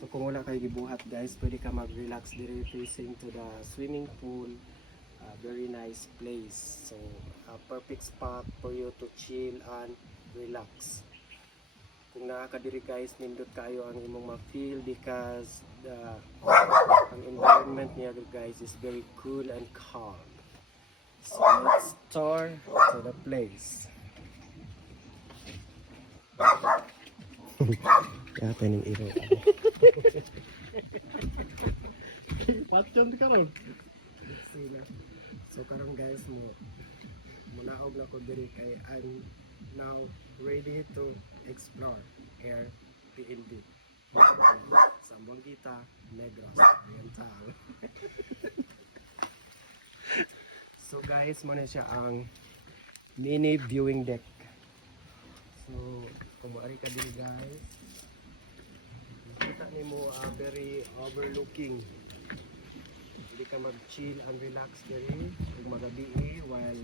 So kung wala kayo gibuhat guys, pwede ka mag-relax diri facing to the swimming pool. Very nice place. So perfect spot for you to chill and relax. Kung nakakadiri guys, nindot kayo ang imong ma-feel because ang environment niya guys is very cool and calm. So let's start to the place. Kaya tayo ng ilaw. Patyon ka ron. So karong guys munaog na ko diri kay I'm now ready to explore Airbnb. Sambuanga, Negros, Oriental. So guys, muna siya ang mini viewing deck. So kung maaari ka din guys, makita nimo very overlooking. Hindi ka mag-chill and relax diri ug magabi while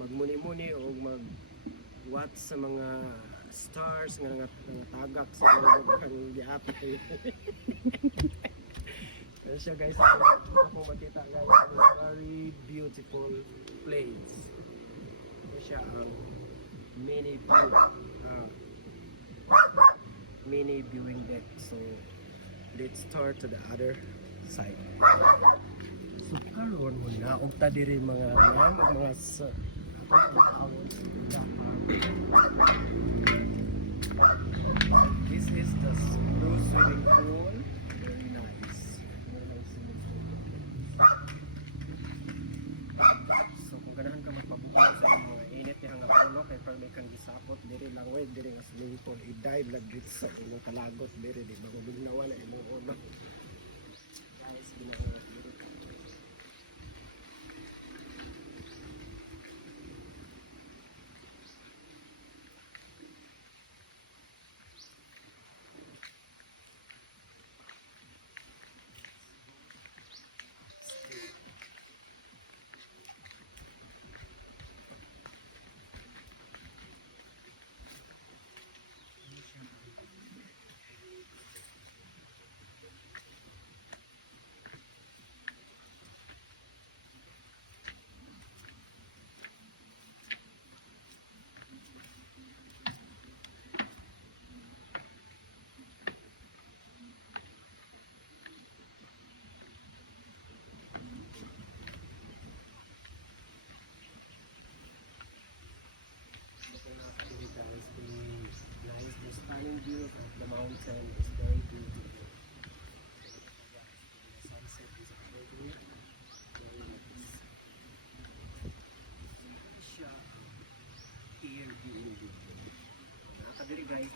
magmuni-muni o mag-watch sa mga stars nga nangatagak sa loob kang giapay. Ano siya guys, ako makita guys, very beautiful place. Ano siya ang mini viewing deck. So let's start to the other side. So karon mo na kung ta diri mga this is the blue swimming pool. Very nice. So kung ganahan ka magpabukaw sa mga init ni hanga ulo kay pag may kang gisapot diri lang way diri nga swimming pool i-dive lang dito sa imong kalagot diri di magulog na wala imong ulo. Guys, ginawa the stunning view of the mountain is very beautiful. The sunset is very nice. Siya Airbnb. Nakakadiri guys,